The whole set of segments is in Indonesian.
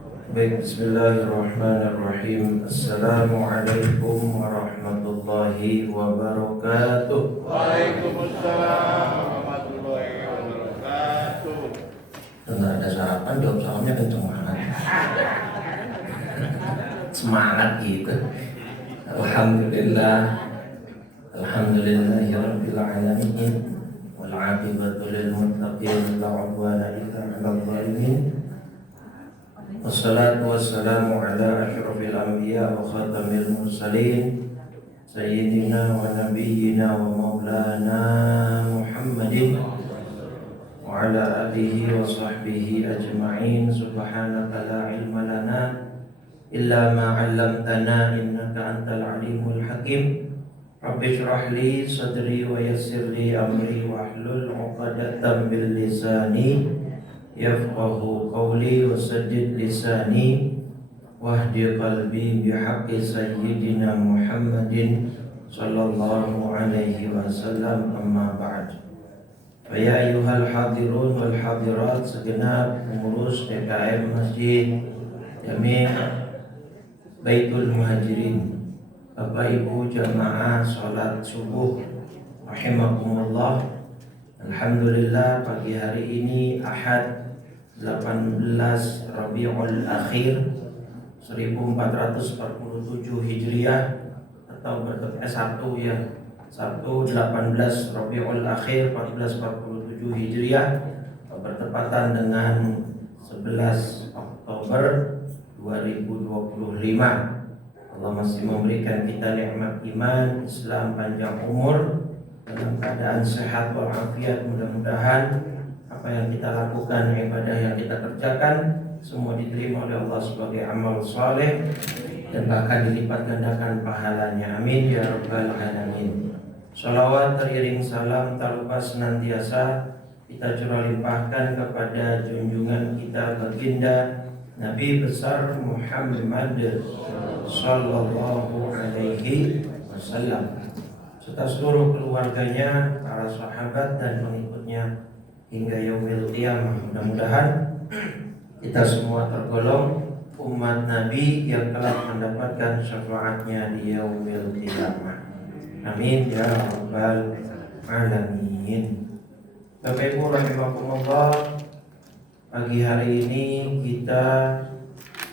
Baik, bismillahirrahmanirrahim. Assalamualaikum warahmatullahi wabarakatuh. Waalaikumsalam warahmatullahi wabarakatuh. Nggak ada sarapan, jawab salamnya kenceng banget. Semangat gitu. Alhamdulillah. Alhamdulillahirabbil alamin. Wal 'aqibatu lil muttaqin, la 'udwana illa 'alal zalimin. Wassalatu wassalamu ala asyrafil anbiya wa khatamil mursalin sayyidina wa nabiyyina wa maulana Muhammadin wa ala alihi wa sahbihi ajma'in. Subhanaka la ilma lana illa ma 'allamtana innaka antal alimul hakim. Rabbi shrah li sadri wa yassir li amri wahlul 'uqdatam min lisani yafqahu qawli wa saddid lisani wahdi qalbi bihaqqi sayyidina Muhammadin sallallahu alaihi wasallam. Amma ba'd. Fa ya ayyuhal hadirun wal hadirat, segenap pengurus DKM Masjid Jami' Baitul Muhajirin, Bapak Ibu jamaah salat subuh rahimakumullah. Alhamdulillah, pagi hari ini Ahad 18 Rabiul Akhir 1447 Hijriah atau Sabtu ya. Sabtu 18 Rabiul Akhir 1447 Hijriah bertepatan dengan 11 Oktober 2025. Allah masih memberikan kita nikmat iman, Islam, panjang umur, dalam keadaan sehat walafiat. Mudah-mudahan apa yang kita lakukan, ibadah yang kita kerjakan, semua diterima oleh Allah sebagai amal saleh dan bahkan dilipat gandakan pahalanya. Amin ya rabbal alamin. Salawat teriring salam tak lupa senantiasa kita curah limpahkan kepada junjungan kita baginda Nabi besar Muhammad sallallahu alaihi wasallam serta seluruh keluarganya, para sahabat dan pengikutnya hingga yaumil qiyamah. Mudah-mudahan kita semua tergolong umat Nabi yang telah mendapatkan syafaatnya di yaumil qiyamah. Amin ya rabbal alamin. Bapak Ibu rahimakumullah, pagi hari ini kita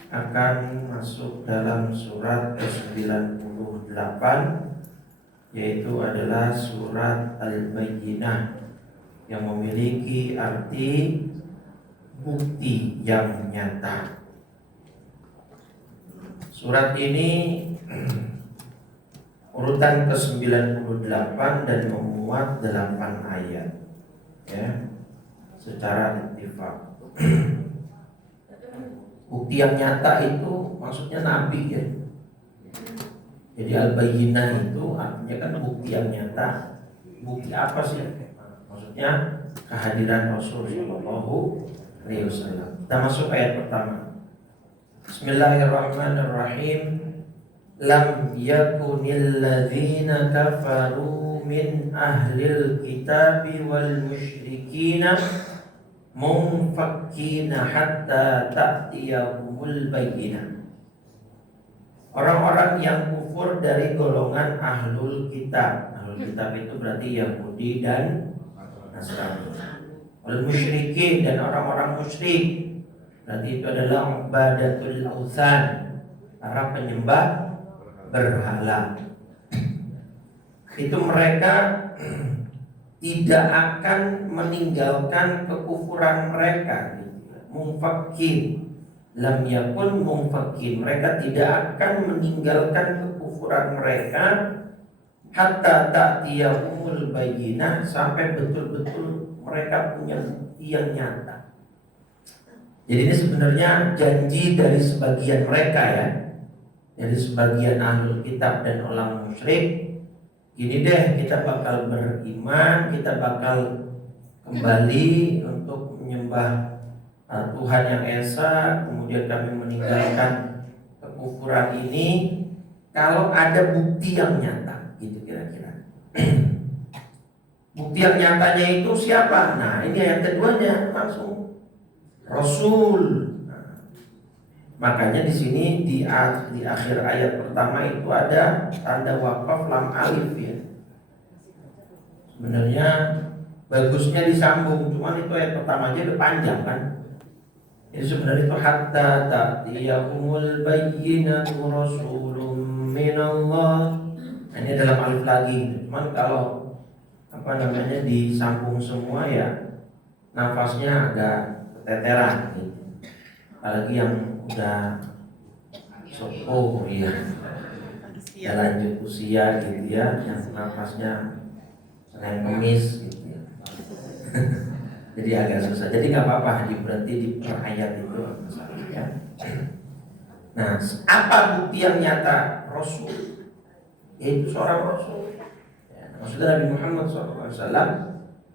akan masuk dalam surat ke-98, yaitu adalah surat Al-Bayyinah, yang memiliki arti bukti yang nyata. Surat ini urutan ke-98 dan memuat 8 ayat ya, secara ittifaq. Bukti yang nyata itu maksudnya Nabi ya. Jadi Al-Bayyinah itu artinya kan bukti yang nyata. Bukti apa sih? Maksudnya kehadiran Rasul sallallahu alaihi wasallam. Kita masuk ayat pertama. Bismillahirrahmanirrahim. Lam yakunil ladzina kafaru min ahlil kitabi wal musyrikina munfakkina hatta ta'tiyahumul bayyinah. Orang-orang yang kufur dari golongan ahlul kitab. Ahlul kitab itu berarti Yahudi dan Nasrani. Al-musyrikin dan orang-orang musyrik, berarti itu adalah ubadatul authan, para penyembah berhala. Itu mereka tidak akan meninggalkan kekufuran mereka. Munfakin, lam yakun munfakin, mereka tidak akan meninggalkan kekufuran mereka hatta ta'tiyahumul bayyinah, sampai betul-betul mereka punya bukti yang nyata. Jadi ini sebenarnya janji dari sebagian mereka ya, dari sebagian ahlul kitab dan orang musyrik. Gini deh, kita bakal beriman, kita bakal kembali untuk menyembah Tuhan yang esa, kemudian kami meninggalkan kekufuran ini kalau ada bukti yang nyata, gitu kira-kira. Bukti yang nyatanya itu siapa? Nah, ini ayat keduanya langsung Rasul. Makanya di sini di akhir ayat pertama itu ada tanda wakaf lam alif ya. Sebenarnya bagusnya disambung, cuman itu ayat pertama aja udah panjang kan. Jadi sebenarnya itu hatta ta'tiyahumul bayyinatu rasulun minallah. Nah, ini dalam alif lagi. Cuman kalau disambung semua ya nafasnya agak keteteran gitu. Apalagi yang udah sopo ya, ya lanjut usia gitu ya, yang nafasnya Senin Kemis gitu ya. Jadi agak susah. Jadi nggak apa-apa berarti di per ayat itu ya. Nah, apa bukti yang nyata Rasul? Yaitu seorang Rasul. Ya, maksudnya Nabi Muhammad SAW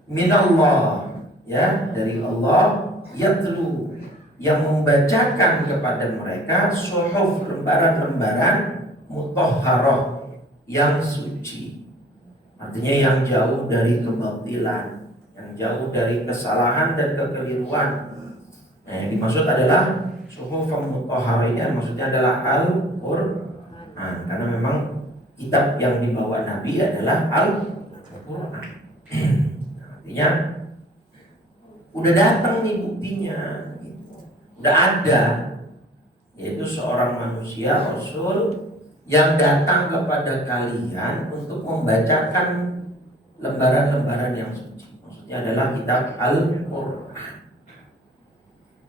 minallah ya, dari Allah, yatlu, yang membacakan kepada mereka suhuf, lembaran-lembaran mutahharah, yang suci. Artinya yang jauh dari kebatilan, yang jauh dari kesalahan dan kekeliruan. Nah, yang dimaksud adalah suhuf mutahharah ini maksudnya adalah Al-Qur'an, karena memang kitab yang dibawa Nabi adalah Al-Qur'an. Artinya udah datang nih buktinya, udah ada, yaitu seorang manusia Rasul yang datang kepada kalian untuk membacakan lembaran-lembaran yang suci. Maksudnya adalah kitab Al-Qur'an.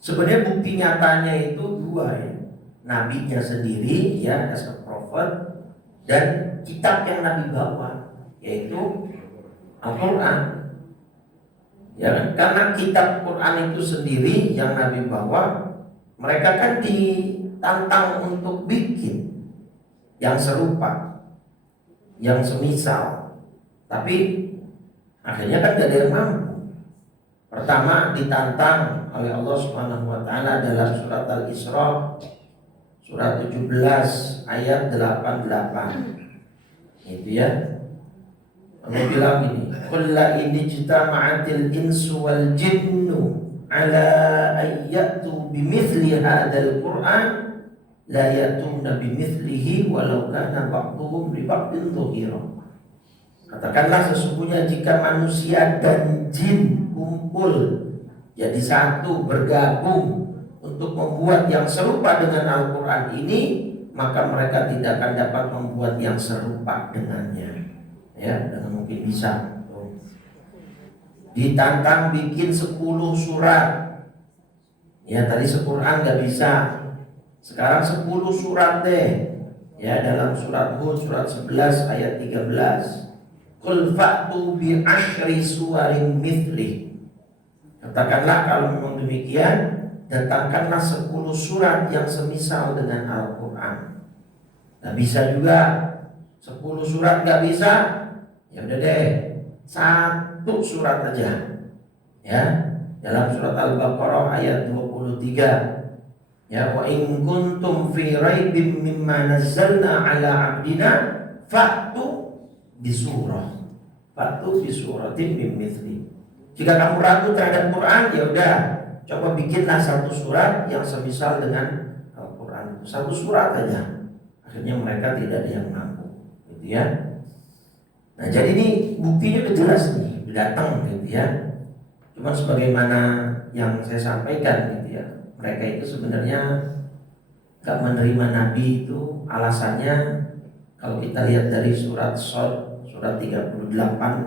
Sebenarnya bukti nyatanya itu dua ya, nabinya sendiri ya as a prophet, dan kitab yang Nabi bawa yaitu Al-Qur'an. Ya kan? Karena kitab Quran itu sendiri yang Nabi bawa, mereka kan ditantang untuk bikin yang serupa, yang semisal, tapi akhirnya kan gak ada yang mampu. Pertama ditantang oleh Allah Subhanahu wa taala dalam surat Al-Isra surat 17 ayat 88. Itu ya. Allah bilang ini, qul la in ijtama'atil insu wal jinnu ala ayyatu bimithli hadzal qur'an la yatuna bimithlihi walau kana ba'dhum li ba'dhin dhahira. Katakanlah sesungguhnya jika manusia dan jin kumpul jadi satu, bergabung untuk membuat yang serupa dengan Al-Qur'an ini, maka mereka tidak akan dapat membuat yang serupa dengannya. Ya, dengan mungkin bisa. Ditantang bikin 10 surat. Ya, tadi Al-Qur'an gak bisa. Sekarang 10 surat deh. Ya, dalam surat Hud surat 11 ayat 13. Qul fa'tu bi asyri suwarin mithli. Katakanlah kalau memang demikian, datangkanlah 10 surat yang semisal dengan Al-Qur'an. Gak bisa juga 10 surat gak bisa. Ya udah deh, 1 surat aja. Ya, dalam surat Al-Baqarah ayat 23. Ya, wa in kuntum fi raibim mimma nazzalna ala 'abdina fa'tu bisurah. Fa'tu bisuratin min mithli. Jika kamu ragu terhadap Quran, ya udah, coba bikinlah 1 surat yang semisal dengan Al-Quran. 1 surat aja. Akhirnya mereka tidak ada yang mampu, gitu ya. Nah, jadi ini buktinya udah jelas nih, datang gitu ya. Cuma sebagaimana yang saya sampaikan gitu ya, mereka itu sebenarnya gak menerima Nabi itu alasannya, kalau kita lihat dari surat Shad surat 38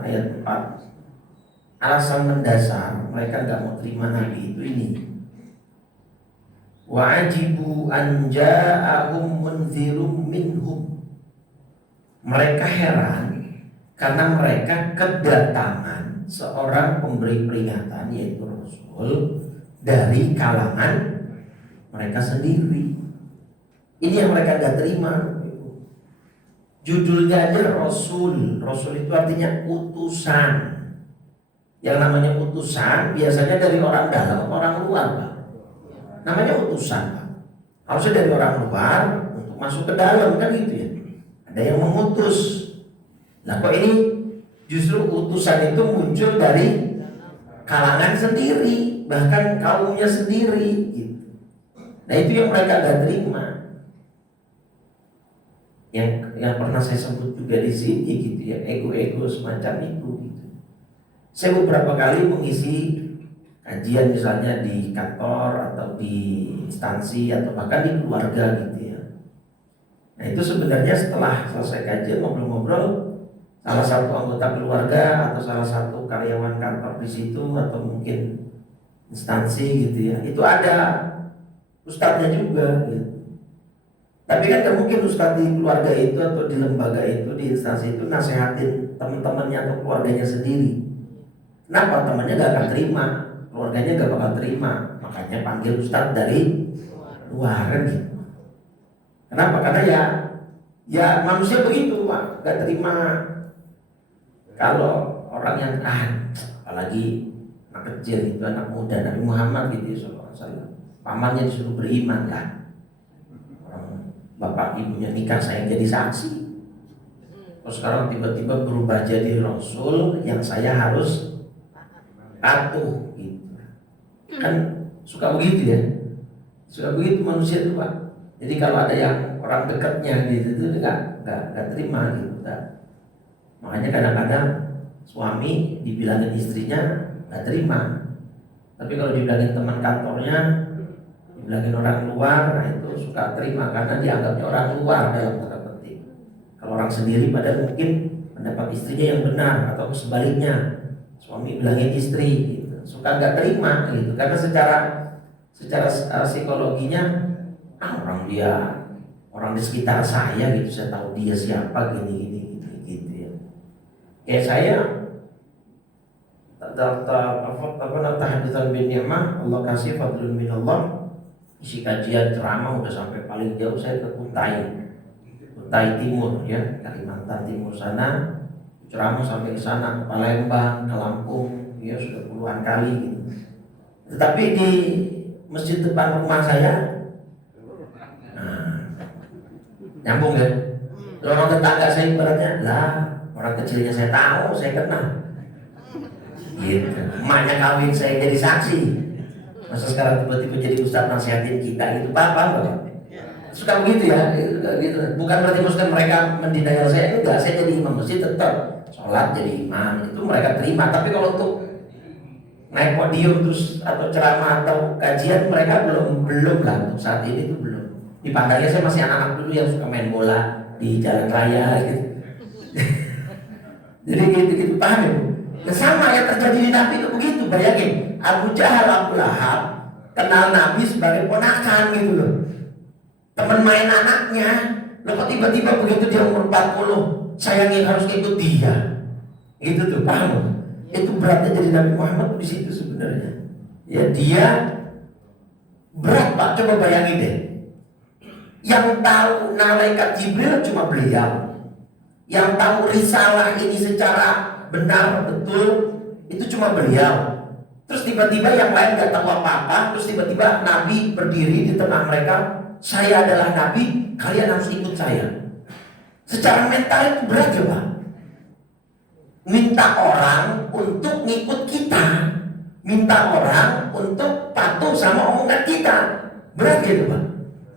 ayat 4, alasan mendasar mereka gak mau terima Nabi itu ini. Wa ajibu an ja'ahum munzirum minhum. Mereka heran karena mereka kedatangan seorang pemberi peringatan, yaitu Rasul, dari kalangan mereka sendiri. Ini yang mereka gak terima. Judulnya aja Rasul. Rasul itu artinya utusan. Yang namanya utusan biasanya dari orang dalam atau orang luar, Pak. Namanya utusan, Pak. Harusnya dari orang luar untuk masuk ke dalam, kan gitu ya. Ada yang mengutus. Nah, kok ini justru utusan itu muncul dari kalangan sendiri, bahkan kaumnya sendiri gitu. Nah itu yang mereka gak terima. Yang pernah saya sebut juga di sini gitu ya, ego-ego semacam itu gitu. Saya beberapa kali mengisi kajian misalnya di kantor atau di instansi atau bahkan di keluarga gitu ya. Nah itu sebenarnya setelah selesai kajian ngobrol-ngobrol, salah satu anggota keluarga atau salah satu karyawan kantor di situ atau mungkin instansi gitu ya, itu ada ustadznya juga gitu. Tapi kan gak mungkin ustadz di keluarga itu atau di lembaga itu, di instansi itu nasehatin teman-temannya atau keluarganya sendiri. Kenapa? Temannya gak akan terima, keluarganya gak bakal terima. Makanya panggil ustadz dari luar gitu. Kenapa? Karena ya manusia begitu Pak, gak terima kalau orang yang apalagi anak kecil itu, anak muda, Nabi Muhammad gitu ya, SAW, pamannya disuruh beriman lah. Bapak ibunya nikah, saya jadi saksi. Terus sekarang tiba-tiba berubah jadi rasul yang saya harus patuh gitu. Kan suka begitu ya. Suka begitu manusia itu Pak. Jadi kalau ada yang orang dekatnya gitu itu enggak terima gitu. Makanya kadang-kadang suami dibilangin istrinya enggak terima. Tapi kalau dibilangin teman kantornya, dibilangin orang luar, nah itu suka terima karena dianggapnya orang luar dalam tanda petik. Kalau orang sendiri pada mungkin pendapat istrinya yang benar atau sebaliknya, suami bilangin istri gitu, suka nggak terima gitu karena secara psikologinya orang di sekitar saya gitu, saya tahu dia siapa gini gitu ya. Kayak saya tahadutsan bin ni'mah, Allah kasih fadlun minallah. Isi kajian ceramah udah sampai paling jauh saya ke Kutai Timur ya, Kalimantan Timur sana, ceramah sampai ke sana, ke Palembang, ke Lampung, ya sudah puluhan kali gitu. Tetapi di masjid depan rumah saya, nyambung ya. Orang tetangga saya ibaratnya lah, orang kecilnya saya tahu, saya kenal. Gitu. Emaknya kawin saya jadi saksi. Masa sekarang tiba-tiba jadi ustadz nasihatin kita itu apa? Suka begitu ya, gitu. Bukan berarti maksudnya mereka mendinayal saya, enggak. Saya jadi imam masjid tetap sholat jadi imam, itu mereka terima. Tapi kalau untuk naik podium terus atau ceramah atau kajian mereka belum lah untuk saat ini itu belum. Dipandangnya saya masih anak-anak dulu yang suka main bola di jalan raya gitu. Jadi gitu paham ya? Nah, sama yang terjadi di Nabi itu begitu, bayangin. Abu Jahal, Abu Lahab kenal Nabi sebagai ponakan gitu loh, teman main anaknya. Loh kok tiba-tiba begitu dia umur 40 sayangin harus ikut dia gitu tuh, paham? Itu beratnya jadi Nabi Muhammad di situ sebenarnya. Ya dia berat Pak, coba bayangin deh. Yang tahu malaikat Jibril cuma beliau. Yang tahu risalah ini secara benar betul itu cuma beliau. Terus tiba-tiba yang lain gak tahu apa-apa. Terus tiba-tiba Nabi berdiri di tengah mereka, saya adalah Nabi, kalian harus ikut saya. Secara mental itu berat ya Pak. Minta orang untuk ngikut kita, minta orang untuk patuh sama omongan kita, berat gitu Pak.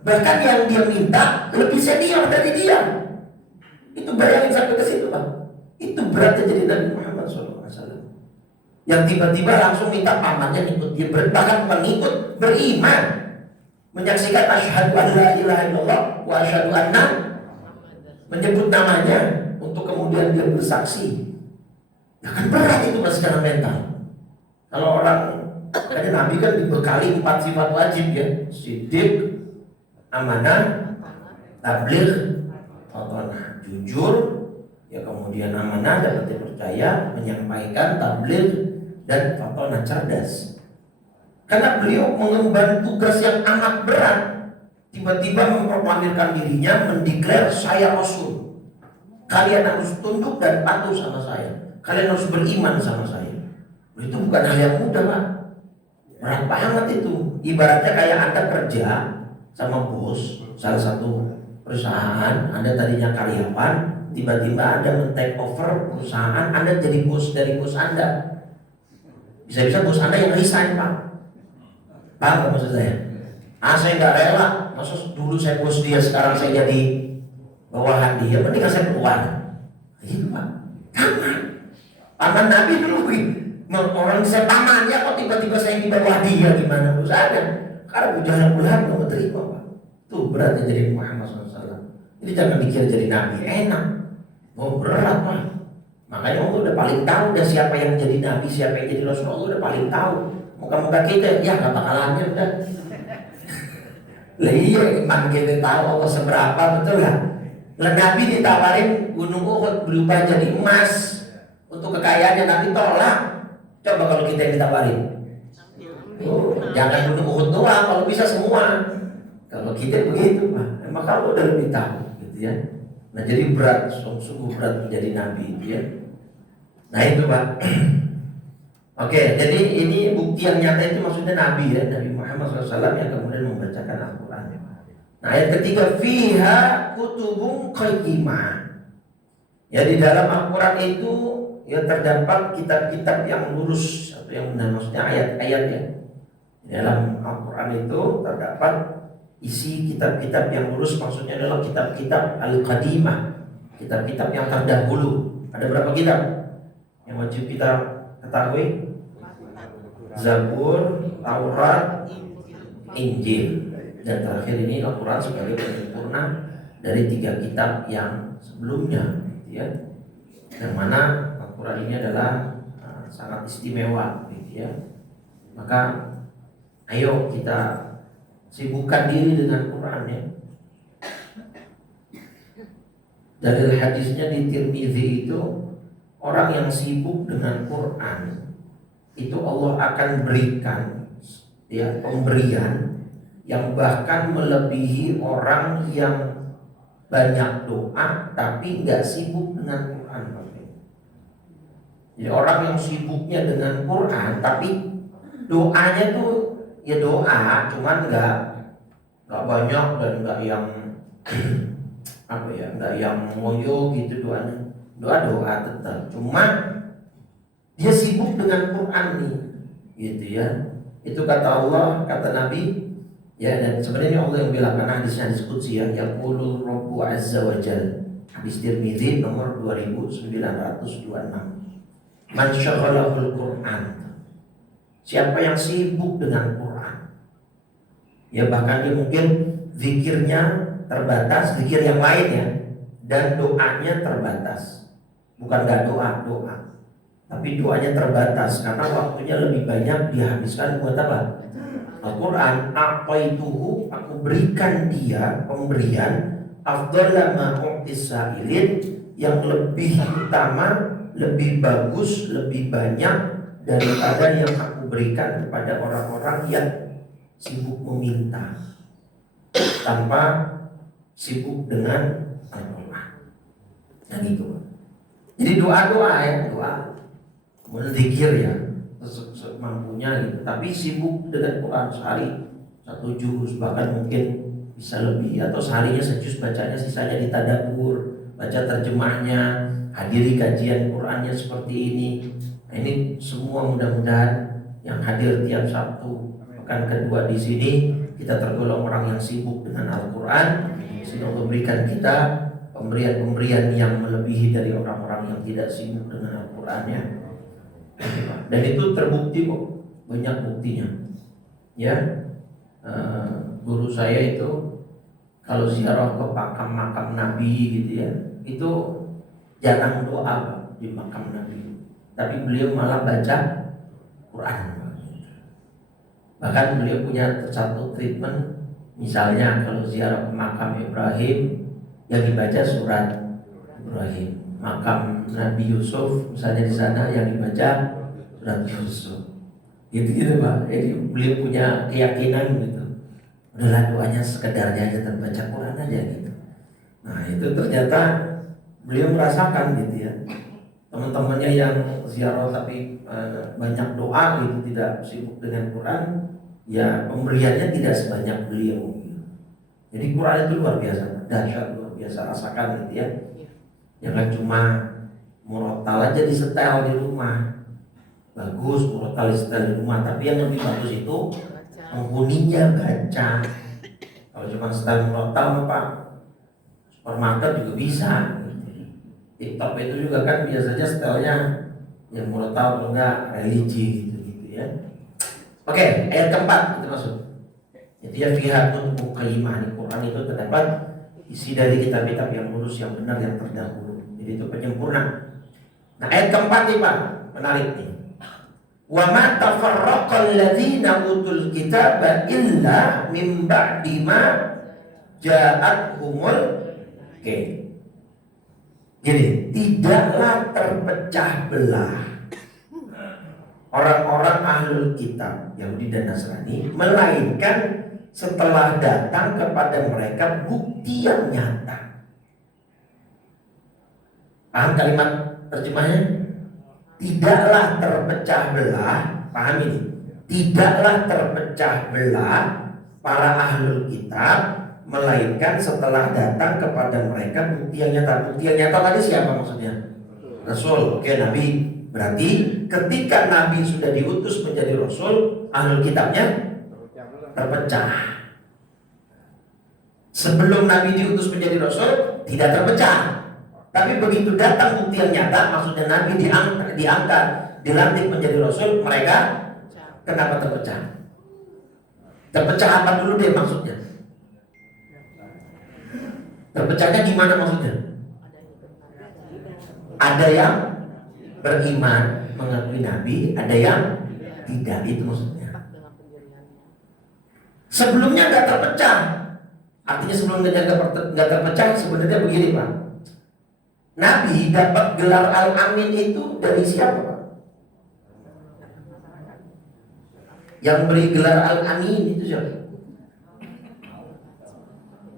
Bahkan yang dia minta lebih senior dari dia. Itu bayangin sampai ke situ Pak. Itu beratnya jadi Nabi Muhammad SAW. Yang tiba-tiba langsung minta pamannya ikut dia, bahkan pengikut beriman, menyaksikan asyhadu an la ilaha illallah wa asyhadu anna, menyebut namanya untuk kemudian dia bersaksi. Ya kan berat itu Mas secara mental. Kalau orang ada Nabi kan dibekali 4 sifat wajib ya, siddiq, amanah, tabligh, jujur, ya kemudian amanah, dapat dipercaya, menyampaikan, tabligh, dan fatonah, cerdas. Karena beliau mengemban tugas yang amat berat. Tiba-tiba memproklamirkan dirinya, mendeklar saya Rasul. Kalian harus tunduk dan patuh sama saya. Kalian harus beriman sama saya. Itu bukan hal yang mudah Pak. Berat banget itu. Ibaratnya kayak Anda kerja sama bos salah satu perusahaan, Anda tadinya karyawan, tiba-tiba Anda men-take over perusahaan, Anda jadi bos dari bos Anda. Bisa-bisa bos Anda yang resign Pak. Paham gak maksud saya? Saya nggak rela, maksud dulu saya bos dia, sekarang saya jadi bawahan dia, mendingan saya keluar. Gitu Pak. Taman. Paman Nabi dulu orang saya paman ya, kok tiba-tiba saya di bawah dia, gimana urusannya? Karena ujaran bulan mau terima Pak. Tuh beratnya jadi Muhammad SAW. Jadi jangan dikira jadi Nabi enak, mau berat Pak. Makanya Allah udah paling tahu dah siapa yang jadi Nabi, siapa yang jadi Rasul. Allah udah paling tahu. Muka-muka kita ya nggak bakalannya udah. Lah iya, iman kita tahu Allah seberapa, betul lah. Lah Nabi ditawarin gunung Uhud berubah jadi emas untuk kekayaannya, Nabi tolak. Coba kalau kita yang ditawarin, jangan gunung Uhud doang, kalau bisa semua. Kalau kita begitu Pak, maka Allah udah lebih tahu, gitu ya. Nah jadi berat, sungguh berat menjadi Nabi itu ya. Nah itu Pak. Oke, jadi ini bukti yang nyata itu maksudnya Nabi ya, Nabi Muhammad SAW yang kemudian membacakan Al-Quran. Nah ayat ketiga, fiha kutubun qayyimah. Ya di dalam Al-Quran itu ya terdapat kitab-kitab yang lurus atau yang benar, maksudnya ayat-ayat ya. Di dalam Al-Quran itu terdapat isi kitab-kitab yang lurus, maksudnya adalah kitab-kitab Al-Qadimah, kitab-kitab yang terdahulu. Ada berapa kitab yang wajib kita ketahui? Zabur, Taurat, Injil, dan terakhir ini Al-Quran sebagai penyempurna dari 3 kitab yang sebelumnya, ya. Yang mana Al-Quran ini adalah sangat istimewa, gitu ya. Maka ayo kita sibukkan diri dengan Quran ya. Dari hadisnya di Tirmidzi itu, orang yang sibuk dengan Quran itu Allah akan berikan ya pemberian yang bahkan melebihi orang yang banyak doa tapi nggak sibuk dengan Quran. Jadi orang yang sibuknya dengan Quran tapi doanya tuh ya doa, cuman nggak banyak dan nggak yang apa ya, nggak yang ngoyo gitu doanya. Doa tetap, cuma dia sibuk dengan Quran nih, gitu ya. Itu kata Allah, kata Nabi, ya. Dan sebenarnya Allah yang bilang, karena hadisnya hadis qudsi ya, yaqulur Rabbu azza wa jalla, hadis Tirmidzi nomor 2926. Man syaghalahul Quran, siapa yang sibuk dengan Quran, ya bahkan dia mungkin zikirnya terbatas, zikir yang lain ya, dan doanya terbatas. Bukan gak doa, tapi doanya terbatas karena waktunya lebih banyak dihabiskan buat apa? Al-Quran. Aqaituhu, aku berikan dia pemberian afdhala ma u'tis sa'ilin, yang lebih utama, lebih bagus, lebih banyak daripada yang aku berikan kepada orang-orang yang sibuk meminta tanpa sibuk dengan Al-Quran. Dan itu, jadi doa ya, doa berzikir ya semampunya gitu, tapi sibuk dengan Quran sehari 1 juz, bahkan mungkin bisa lebih, atau seharinya sejuz bacanya, sisanya ditadabbur, baca terjemahnya, hadiri kajian Qurannya seperti ini. Nah, ini semua mudah-mudahan yang hadir tiap Sabtu pekan kedua di sini kita tergolong orang yang sibuk dengan Al-Quran, sehingga Allah berikan kita pemberian-pemberian yang melebihi dari orang-orang yang tidak sibuk dengan Al-Qurannya. Dan itu terbukti kok, banyak buktinya. Ya, guru saya itu kalau ziarah ke makam Nabi gitu ya, itu jarang doa Pak, di makam Nabi, tapi beliau malah baca Quran. Bahkan beliau punya satu treatment, misalnya kalau ziarah ke makam Ibrahim, yang dibaca surat Ibrahim. Makam Nabi Yusuf misalnya di sana, yang dibaca surat Yusuf. Gitu Pak. Jadi beliau punya keyakinan gitu. Udahlah doanya sekedarnya aja, terbaca Quran aja gitu. Nah itu ternyata beliau merasakan gitu ya. Teman-temannya yang ziarah tapi banyak doa gitu, tidak sibuk dengan Quran, ya pemberiannya tidak sebanyak beliau. Jadi Quran itu luar biasa, dahsyat, luar biasa, rasakan gitu ya. Jangan cuma murotal aja disetel di rumah, bagus murotal disetel di rumah, tapi yang lebih bagus itu penghuninya baca. Kalau cuma style murotal Pak, supermarket juga bisa. TikTok itu juga kan biasanya stylenya yang murotal atau enggak religi gitu ya. Oke, ayat keempat itu maksud. Jadi ya fihatun muqayyimah, di Quran itu terdapat isi dari kitab-kitab yang lurus, yang benar, yang terdahulu. Jadi itu penyempurna. Nah ayat keempat nih Pak, menarik nih. Wa ma tafarraqal ladzina utul kitaba illa min ba'di ma ja'atuhumul. Oke. Jadi tidaklah terpecah belah orang-orang ahlul kitab Yahudi dan Nasrani, melainkan setelah datang kepada mereka bukti yang nyata. Paham kalimat terjemahnya? Tidaklah terpecah belah, paham ini? Tidaklah terpecah belah para ahlul kitab, melainkan setelah datang kepada mereka bukti yang nyata. Bukti yang nyata tadi siapa maksudnya? Rasul. Oke, Nabi. Berarti ketika Nabi sudah diutus menjadi Rasul, ahlul kitabnya terpecah. Sebelum Nabi diutus menjadi Rasul tidak terpecah. Tapi begitu datang bukti yang nyata, maksudnya Nabi diangkat, dilantik menjadi Rasul, mereka kenapa terpecah? Terpecah apa dulu deh maksudnya? Terpecahnya gimana maksudnya? Ada yang beriman mengakui Nabi, ada yang tidak, itu maksudnya. Sebelumnya nggak terpecah. Artinya sebelumnya nggak terpecah sebenarnya begini Pak. Nabi dapat gelar Al-Amin itu dari siapa Pak? Yang beri gelar Al-Amin itu siapa?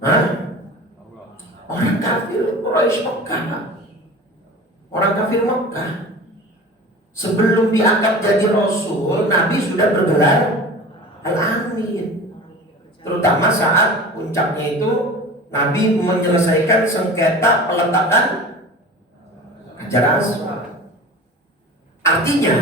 Hah? Orang kafir Quraisy Mekah. Orang kafir Mekah. Sebelum diangkat jadi Rasul, Nabi sudah bergelar Al-Amin. Terutama saat puncaknya itu Nabi menyelesaikan sengketa peletakan Hajar Aswad. Artinya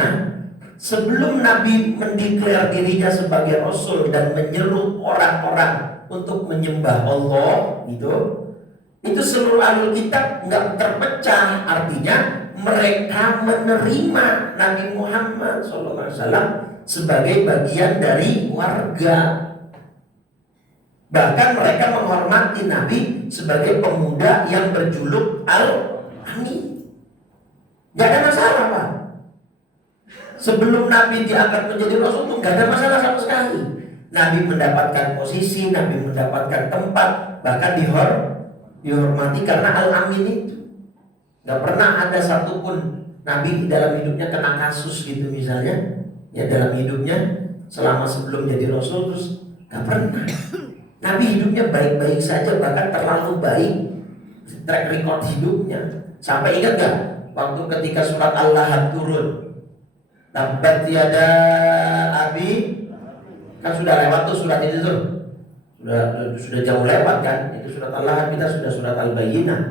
sebelum Nabi mendeklar dirinya sebagai Rasul dan menyeru orang-orang untuk menyembah Allah itu seluruh ahlul kitab nggak terpecah. Artinya mereka menerima Nabi Muhammad SAW sebagai bagian dari warga. Bahkan mereka menghormati Nabi sebagai pemuda yang berjuluk Al-Amin. Gak ada masalah Pak. Sebelum Nabi diangkat menjadi Rasul itu gak ada masalah sama sekali. Nabi mendapatkan posisi, Nabi mendapatkan tempat, bahkan dihormati karena Al-Amin itu. Gak pernah ada satupun Nabi dalam hidupnya kena kasus gitu misalnya. Ya dalam hidupnya selama sebelum jadi Rasul terus gak pernah. Nabi hidupnya baik-baik saja, bahkan terlalu baik track record hidupnya. Sampai ingat gak waktu ketika surat Al-Lahab turun, tabbat yada abi, kan sudah lewat tuh surat itu tuh, sudah jauh lewat kan. Itu surat Al-Lahab, kita sudah surat Al-Bayyinah,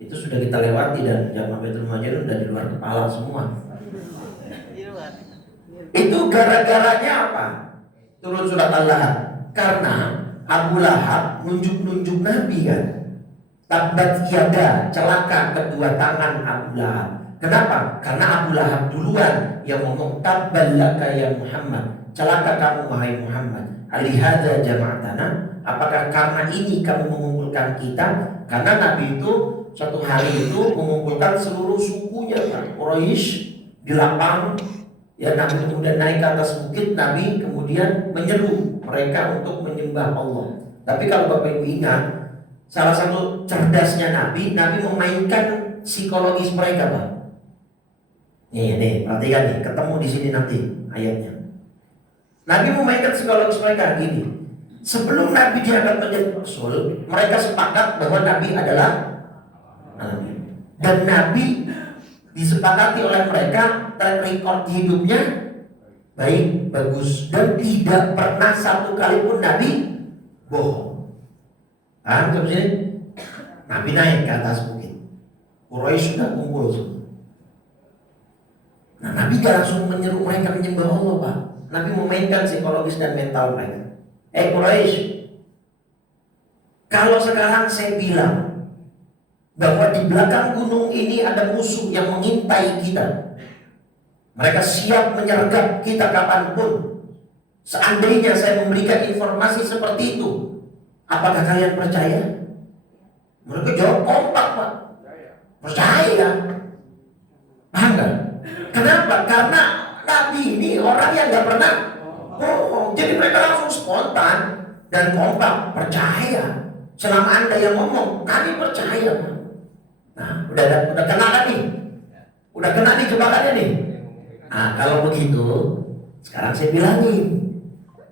itu sudah kita lewati dan zaman Baitul Majid udah di luar kepala semua. Itu gara-garanya apa? Turun surat Al-Lahab karena Abu Lahab nunjuk-nunjuk Nabi kan. Tabbat yada, celaka kedua tangan Abu Lahab. Kenapa? Karena Abu Lahab duluan yang ngomong tabballaka ya Muhammad, celaka kamu wahai Muhammad. Alihada jama'atana, apakah karena ini kamu mengumpulkan kita? Karena Nabi itu suatu hari itu mengumpulkan seluruh sukunya kan, Quraisy di lapang. Ya Nabi kemudian naik ke atas bukit, Nabi kemudian menyeru mereka untuk menyembah Allah. Tapi kalau Bapak Ibu ingat, salah satu cerdasnya Nabi memainkan psikologis mereka, Pak. Nih, perhatikan nih, ketemu di sini nanti ayatnya. Nabi memainkan psikologis mereka gini. Sebelum Nabi diangkat menjadi Rasul, mereka sepakat bahwa Nabi adalah Nabi. Dan Nabi disepakati oleh mereka track record hidupnya baik, bagus, dan tidak pernah satu kali pun Nabi bohong. Paham ke sini? Nabi naik ke atas bukit, Quraisy sudah kumpul semua. Nah Nabi gak langsung menyeru mereka menyembah Allah Pak. Nabi memainkan psikologis dan mental mereka. Quraisy, kalau sekarang saya bilang bahwa di belakang gunung ini ada musuh yang mengintai kita, mereka siap menyergap kita kapanpun. Seandainya saya memberikan informasi seperti itu, apakah kalian percaya? Mereka jawab kompak, Pak. Percaya. Paham gak? Kenapa? Karena Nabi ini orang yang gak pernah bohong. Jadi mereka langsung spontan dan kompak. Percaya. Selama Anda yang ngomong, kami percaya. Nah, udah kena kan nih? Udah kena nih jebakannya nih? Nah, kalau begitu, sekarang saya bilangin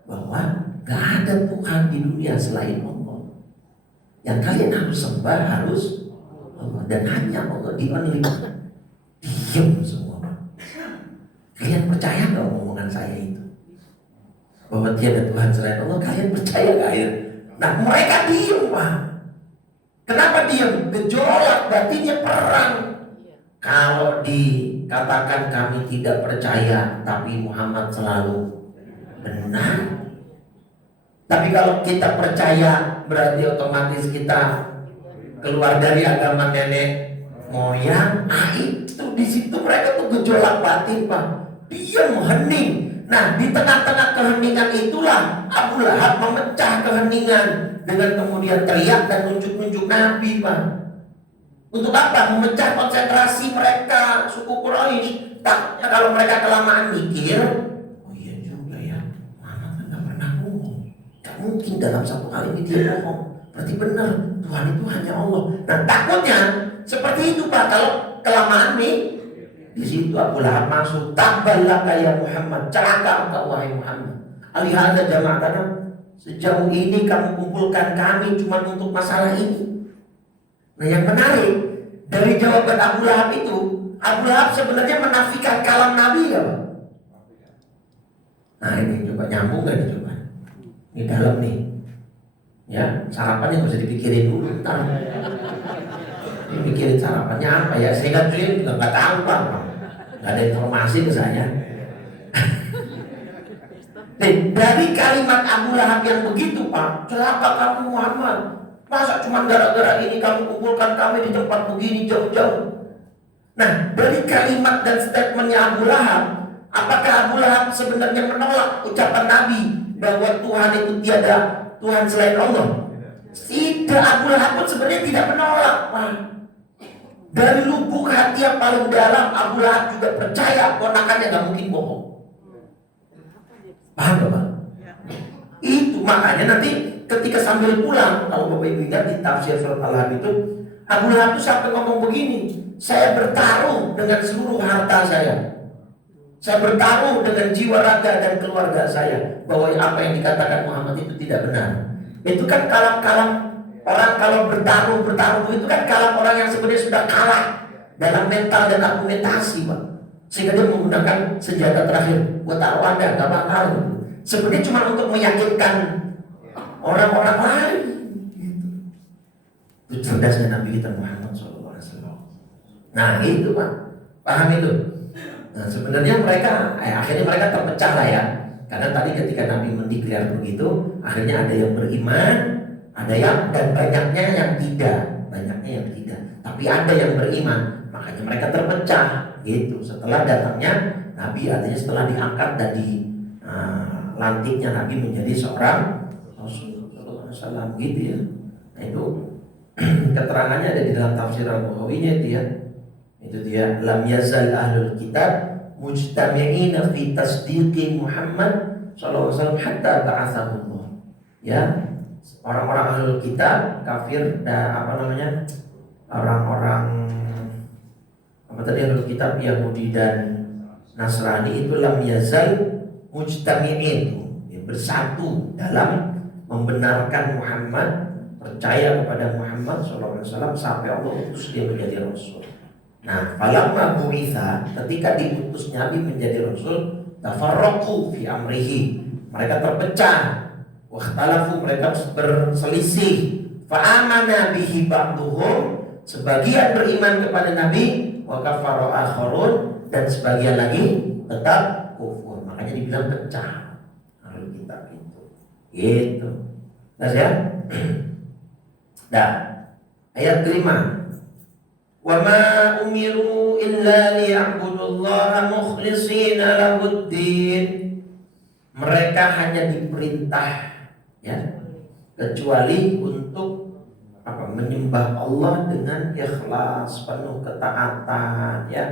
bahwa gak ada Tuhan di dunia selain Allah. Yang kalian harus sembah harus Allah, dan hanya Allah, di only. Diam semua. Kalian percaya gak omongan saya itu? Bahwa tiada Tuhan selain Allah, kalian percaya gak ya? Nah, mereka diam, Pak. Kenapa diam? Gejolak batinnya perang. Kalau dikatakan kami tidak percaya, tapi Muhammad selalu benar. Tapi kalau kita percaya, berarti otomatis kita keluar dari agama nenek moyang. Itu di situ mereka tuh gejolak batin, Pak. Diam, hening. Nah, di tengah-tengah keheningan itulah Abu Lahab memecah keheningan dengan kemudian teriak dan nunjuk-nunjuk Nabi, Pak. Untuk apa? Memecah konsentrasi mereka, suku Quraisy. Takutnya kalau mereka kelamaan mikir, oh iya juga ya, Muhammad kan gak pernah bohong. Gak mungkin dalam satu kali ini dia bohong. Berarti benar, Tuhan itu hanya Allah. Nah, takutnya seperti itu, Pak. Kalau kelamaan nih, di situ Abu Lahab masuk. Tabbalaka ya Muhammad, celaka engkau wahai Muhammad. Alihada jama'atana, sejauh ini kamu kumpulkan kami cuma untuk masalah ini. Nah, yang menarik dari jawaban Abu Lahab itu, Abu Lahab sebenarnya menafikan kalam Nabi ya, Pak. Nah, ini coba nyambung gak nih coba? Ini dalam nih. Ya, sarapannya nggak usah dipikirin dulu, ntar. Ini pikirin sarapannya apa ya? Saya kan juga nggak tahu, Pak. Nggak ada informasi ke saya. Dari kalimat Abu Lahab yang begitu, Pak, celaka kamu Muhammad. Masa cuma gara-gara ini kamu kumpulkan kami di tempat begini jauh-jauh? Nah, dari kalimat dan statementnya Abu Lahab, apakah Abu Lahab sebenarnya menolak ucapan Nabi bahwa Tuhan itu tiada Tuhan selain Allah? Tidak, Abu Lahab pun sebenarnya tidak menolak, Pak. Dari lubuk hati yang paling dalam, Abu Lahab juga percaya ponakannya gak mungkin bohong. Paham gak, Pak? Itu makanya nanti ketika sambil pulang, kalau Bapak Ibu ingat di tafsir surat Al-Lahab itu, Abu Lahab itu sampai ngomong begini, saya bertaruh dengan seluruh harta saya. Saya bertaruh dengan jiwa raga dan keluarga saya bahwa apa yang dikatakan Muhammad itu tidak benar. Itu kan kalam-kalam orang kalau bertaruh itu kan kalam orang yang sebenarnya sudah kalah dalam mental dan argumentasi, Pak. Sehingga dia menggunakan senjata terakhir, buat taruh Anda, gak bakal. Sebenarnya cuma untuk meyakinkan orang-orang lain. Itu cerdasnya Nabi kita Muhammad SAW. Nah itu, Pak, paham itu? Nah sebenarnya mereka, akhirnya mereka terpecah lah ya. Karena tadi ketika Nabi mendeklar begitu, akhirnya ada yang beriman, ada yang, dan banyaknya yang tidak. Tapi ada yang beriman, makanya mereka terpecah gitu. Setelah datangnya Nabi, artinya setelah diangkat dan lantiknya Nabi menjadi seorang Rasul SAW gitu ya. Nah itu keterangannya ada di dalam tafsir Al-Bukhari-nya dia. Itu dia, lam yazal ahlul kitab mujtami'ina fi tasdiqi Muhammad sallallahu alaihi wasallam hatta ba'athahullah. Ya, orang-orang ahlul kitab kafir dan orang-orang apa tadi ahlul kitab Yahudi dan Nasrani itu lam yazal mujtami'in, ya, bersatu dalam membenarkan Muhammad, percaya kepada Muhammad sallallahu alaihi wasallam sampai Allah utus dia menjadi rasul. Nah, falamma bu'itha, ketika diutus Nabi menjadi rasul, tafarraqu fi amrihi, mereka terpecah, wakhtalafu, mereka berselisih, fa amana bihi ba'duhum, sebagian beriman kepada Nabi, wa kafara akharun, dan sebagian lagi tetap kufur. makanya dibilang pecah ahlul kitab itu. Gitu. Nah ya. Nah, ayat kelima. Wa ma umiru illa liya'budullaha mukhlishina lahuddin. Mereka hanya diperintah ya, kecuali untuk menyembah Allah dengan ikhlas, penuh ketaatan ya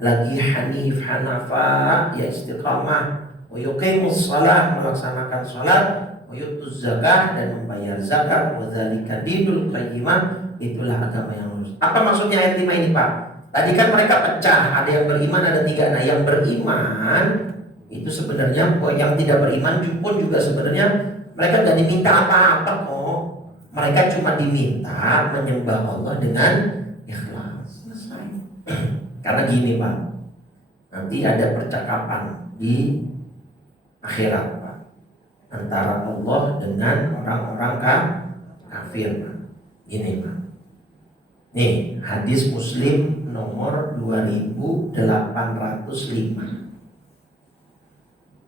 lagi hanif hanafa ya istiqamah, wa yuqimus shalah, melaksanakan salat, wa yutuz zakah, dan membayar zakat, wa dzalika dinul qayyimah, itulah agama yang lurus. Apa maksudnya ayat 5 ini, Pak? Tadi kan mereka pecah, ada yang beriman, ada 3. Nah, yang beriman itu sebenarnya, yang tidak beriman pun juga sebenarnya mereka tidak diminta apa-apa kok. Mereka cuma diminta menyembah Allah dengan ikhlas. Selesai. Karena gini, Pak, nanti ada percakapan di akhirat, Pak, antara Allah dengan orang-orang kafir, Pak. Gini, Pak. Nih, hadis Muslim nomor 2805.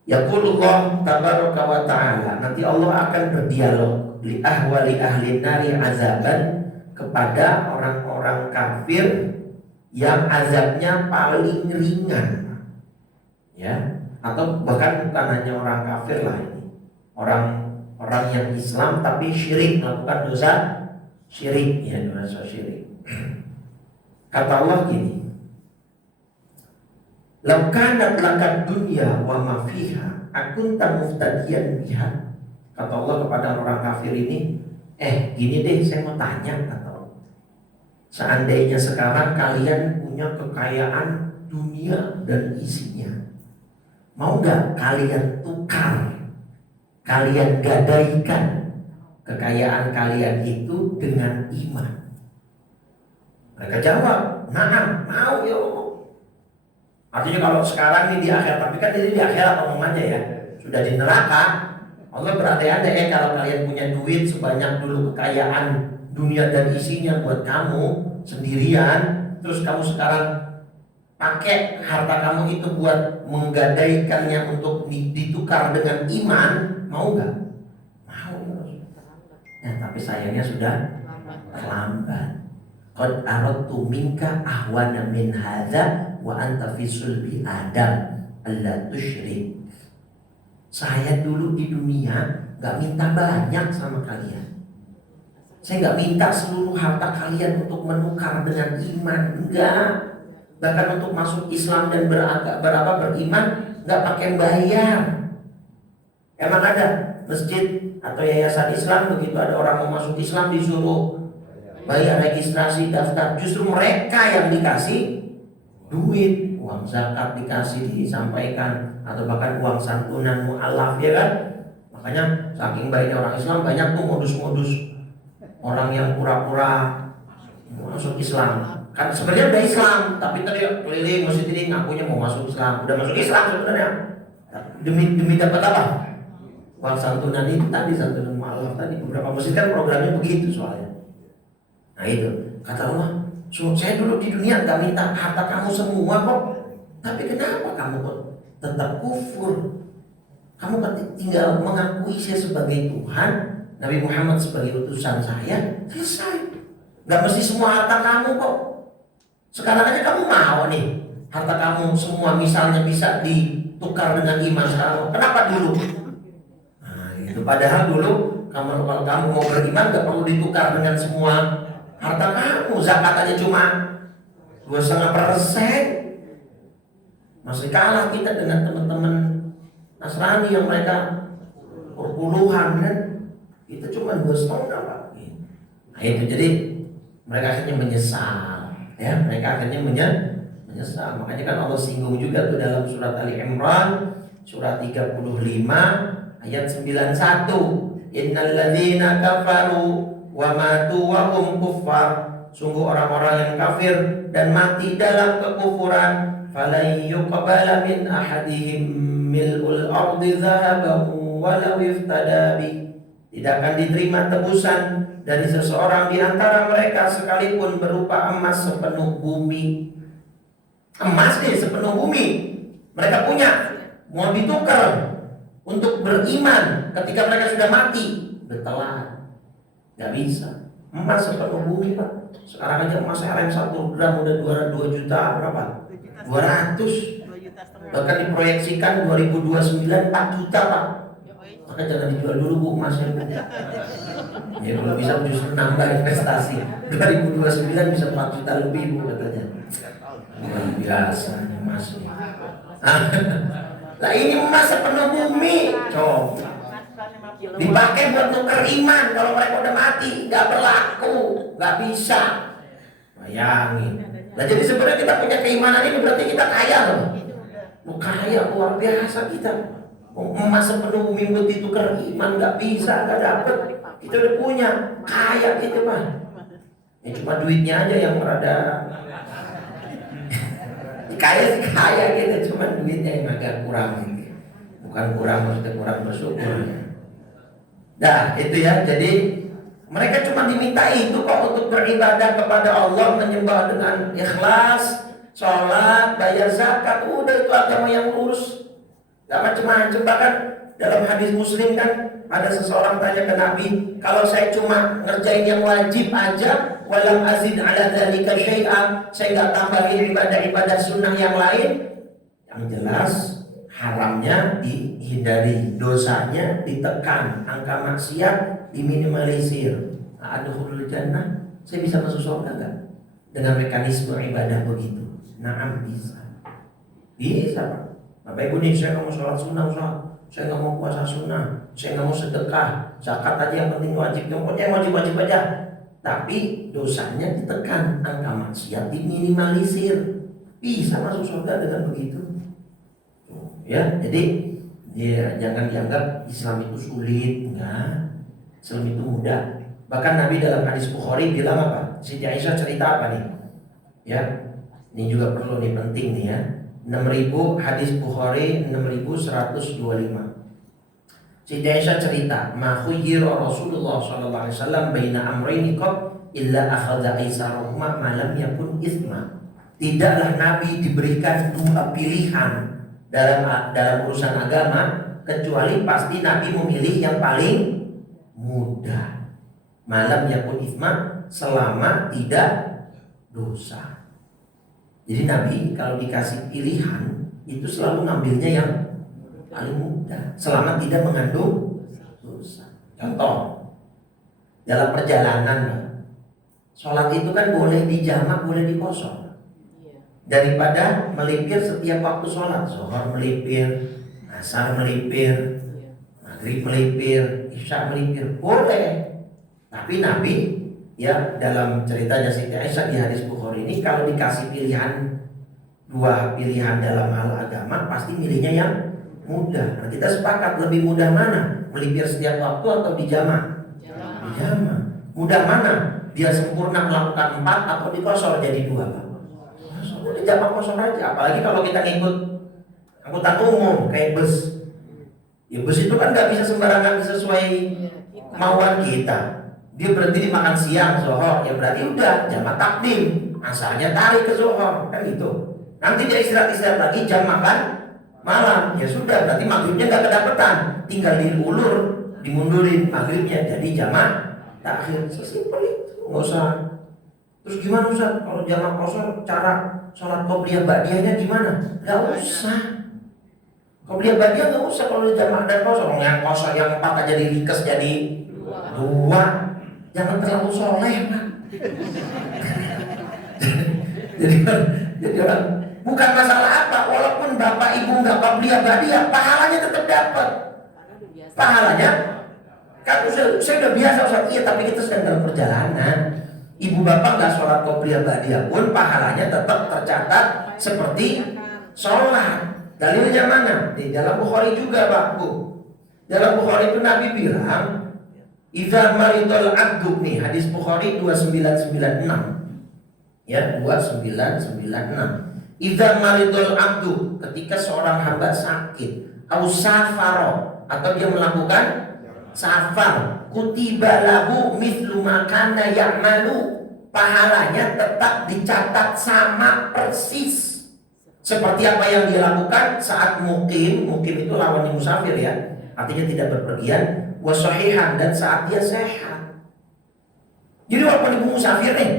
Yaqulullah tabaraka wa ta'ala, nanti Allah akan berdialog li ahwali ahli nari azaban, kepada orang-orang kafir yang azabnya paling ringan, ya, atau bahkan bukan hanya orang kafir lah ini, orang yang Islam tapi syirik, melakukan dosa syirik, ya, dosa syirik. Kata Allah gini, "Lau kanat lakad dunya wa ma fiha, akunta muftadiyan biha." Kata Allah kepada orang kafir ini, gini deh, saya mau tanya, kata Allah. Seandainya sekarang kalian punya kekayaan dunia dan isinya, mau gak kalian tukar, kalian gadaikan kekayaan kalian itu dengan iman? Mereka jawab, "Nah, mau ya Allah." Artinya kalau sekarang ini di akhirat, tapi kan ini di akhirat omongannya ya, sudah di neraka. Allah berandai-andai, kalau kalian punya duit sebanyak dulu kekayaan dunia dan isinya buat kamu sendirian, terus kamu sekarang pakai harta kamu itu buat menggadaikannya untuk ditukar dengan iman, mau gak? Mau. Ya, tapi sayangnya sudah terlambat. Qad aradtu minka ahwana min hadza wa anta fi sulbi Adam alla tusyrik. Saya dulu di dunia gak minta banyak sama kalian. Saya gak minta seluruh harta kalian untuk menukar dengan iman, enggak. Bahkan untuk masuk Islam dan beriman gak pakai bayar. Emang ada masjid atau yayasan Islam begitu ada orang mau masuk Islam disuruh bayar registrasi, daftar? Justru mereka yang dikasih duit, uang zakat dikasih, disampaikan, atau bahkan uang santunan mu'alaf, ya kan? Makanya saking baiknya orang Islam, banyak tuh modus-modus orang yang pura-pura masuk Islam. Kan sebenarnya udah Islam, tapi tadi keliling masjid ini ngakunya mau masuk Islam. Udah masuk Islam sebenarnya, demi dapat apa? Uang santunan itu tadi, santunan mu'alaf tadi. Beberapa masjid kan programnya begitu soalnya. Nah itu, kata Allah, saya dulu di dunia gak minta harta kamu semua kok, tapi kenapa kamu kok tetap kufur? Kamu tinggal mengakui saya sebagai Tuhan, Nabi Muhammad sebagai utusan saya, selesai. Gak mesti semua harta kamu kok. Sekarang aja kamu mau nih, harta kamu semua misalnya bisa ditukar dengan iman sekarang. Kenapa dulu? Nah itu, padahal dulu kalau kamu mau beriman gak perlu ditukar dengan semua harta kamu. Zakat aja cuma 2,5%. Masih kalah kita dengan teman-teman Nasrani yang mereka puluhan kan. Kita cuma 2,5%, Pak. Nah itu, jadi mereka akhirnya menyesal, ya. Mereka akhirnya menyesal. Makanya kan Allah singgung juga tuh dalam surat Ali Imran surat 35 ayat 91. Innal ladzina kafaru wa matu wa hum kuffar, sungguh orang-orang yang kafir dan mati dalam kekufuran, falan yuqbala min ahadihim mil'ul ardi dhahaban walau iftada bi, tidak akan diterima tebusan dari seseorang di antara mereka sekalipun berupa emas sepenuh bumi. Emas nih sepenuh bumi mereka punya, mau ditukar untuk beriman ketika mereka sudah mati, udah telat, nggak bisa. Emas sepenuh bumi Pak. Sekarang aja emas RM 1 gram udah 2 juta berapa? 200. Bahkan diproyeksikan 2029 4 juta Pak. Maka jangan dijual dulu Bu emasnya Bu. Ya kalau bisa justru nambah investasi. 2029 bisa 4 juta lebih Bu katanya. Luar biasa emasnya. Nah ini emas sepenuh bumi. Coba dipakai buat tukar iman. Kalau mereka udah mati nggak berlaku, nggak bisa. Bayangin. Nah jadi sebenarnya kita punya keimanan ini berarti kita kaya loh. Kaya luar biasa kita. Emas sepenuh bumi buat ditukar iman nggak bisa, nggak dapet. Kita udah punya, kaya gitu Pak. Ya cuma duitnya aja yang rada kaya sih kaya gitu, cuma duitnya yang agak kurang gitu. Bukan kurang, maksudnya kurang bersyukur. Nah itu ya, jadi mereka cuma diminta itu kok untuk beribadah kepada Allah, menyembah dengan ikhlas, sholat, bayar zakat, udah itu agama yang lurus, gak macam-macam. Bahkan dalam hadis Muslim kan ada seseorang tanya ke Nabi, kalau saya cuma ngerjain yang wajib aja, walam azid ala dzalika syai'an, saya nggak tambahin ibadah-ibadah sunnah yang lain, yang jelas haramnya dihindari, dosanya ditekan, angka maksiat diminimalisir. Adkhulul jannah, saya bisa masuk surga nggak dengan mekanisme ibadah begitu? Naam bisa. Bisa Pak. Bapak Ibu nih, saya nggak mau sholat sunnah, saya nggak mau puasa sunnah, saya nggak mau sedekah, zakat aja yang penting wajib, yang pokoknya wajib aja. Tapi dosanya ditekan, angka maksiat diminimalisir, bisa masuk surga dengan begitu. Ya, jadi ya jangan dianggap Islam itu sulit, enggak. Islam itu mudah. Bahkan Nabi dalam hadis Bukhari bilang apa? Siti Aisyah cerita apa nih? Ya, ini juga perlu nih, penting nih ya. 6000 hadis Bukhari 6125. Siti Aisyah cerita, "Ma khuyyira Rasulullah sallallahu alaihi wasallam baina amrayni qad illa akhadha aisarahuma ma lam yakun itsma." Tidaklah Nabi diberikan dua pilihan dalam urusan agama, kecuali pasti Nabi memilih yang paling mudah. Malam yakun itsma, selama tidak dosa. Jadi Nabi kalau dikasih pilihan itu selalu ngambilnya yang paling mudah, selama tidak mengandung dosa. Contoh, dalam perjalanan, sholat itu kan boleh dijamak, boleh dikosor. Daripada melipir setiap waktu sholat, zuhur melipir, asar melipir, maghrib melipir, isya melipir, boleh. Tapi Nabi ya dalam ceritanya Siti Aisyah di hadis Bukhari ini, kalau dikasih pilihan, dua pilihan dalam hal agama, pasti milihnya yang mudah. Nah, kita sepakat lebih mudah mana? Melipir setiap waktu atau dijamak? Dijamak. Mudah mana? Dia sempurna melakukan 4 atau dikosor jadi 2 Pak? Udah jamak kosong aja. Apalagi kalau kita ngikut angkutan umum kayak bus. Ya bus itu kan nggak bisa sembarangan sesuai kemauan kita. Dia berhenti di makan siang, zuhur, ya berarti udah jamak takdim, asalnya tarik ke zuhur, kan gitu. Nanti dia istirahat lagi jam makan malam, ya sudah, berarti maghribnya nggak kedapetan, tinggal diulur, dimundurin maghribnya jadi jamak takhir. Sesimpel itu, nggak usah. Terus gimana Ustaz? Kalau jamak kosor, cara sholat qobliyah ba'diyahnya gimana? Gak usah. Qobliyah ba'diyah gak usah kalau jamak dan kosor. Yang kosor yang 4 aja diringkes jadi 2. Jangan terlalu soleh Pak. jadi orang bukan masalah apa, walaupun bapak ibu nggak qobliyah ba'diyah, pahalanya tetap dapat. Pahalanya kan saya udah biasa Ustaz. Iya, tapi kita sedang dalam perjalanan. Ibu bapak nggak sholat qobliyah ba'diyah pun pahalanya tetap tercatat seperti sholat. Dalilnya mana? Di dalam Bukhari juga Pak Bu. Dalam Bukhari itu Nabi bilang, "Idza maridul abdu", nih hadis Bukhari 2996. Ya, 2996. "Idza maridul abdu", ketika seorang hamba sakit, au safaro, atau dia melakukan safar, kutiba lahu mithlu ma kana ya'malu, pahalanya tetap dicatat sama persis Seperti apa yang dia lakukan saat mukim itu lawannya musafir ya, artinya tidak berpergian, wasahihan, dan saat dia sehat. Jadi walaupun ibu musafir nih,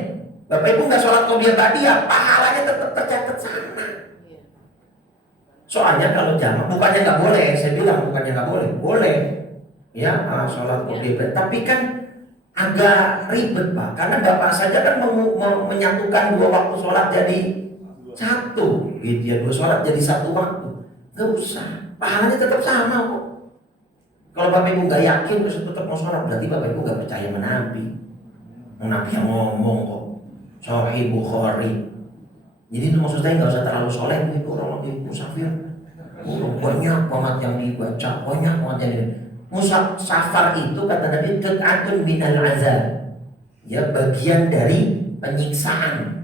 Bapak Ibu nggak sholat qobliyah ba'diyah, pahalanya tetap tercatat sama. Soalnya kalau jamaah, bukannya nggak boleh, saya bilang bukannya nggak boleh, boleh ya sholat qobliyah, tapi kan agak ribet Pak, karena Bapak saja kan menyatukan dua waktu sholat jadi satu, gitu ya, dua sholat jadi satu waktu, nggak usah, pahalanya tetap sama kok. Kalau Bapak Ibu nggak yakin terus tetap mau sholat, berarti Bapak Ibu nggak percaya sama Nabi. Nabi yang ngomong kok, Sahih Bukhari. Jadi itu maksud saya nggak usah terlalu soleh itu orang lagi musafir. Banyak banget yang dibaca, banyak banget yang musafir itu kata Nabi qat'atun minal azab. Ya, bagian dari penyiksaan.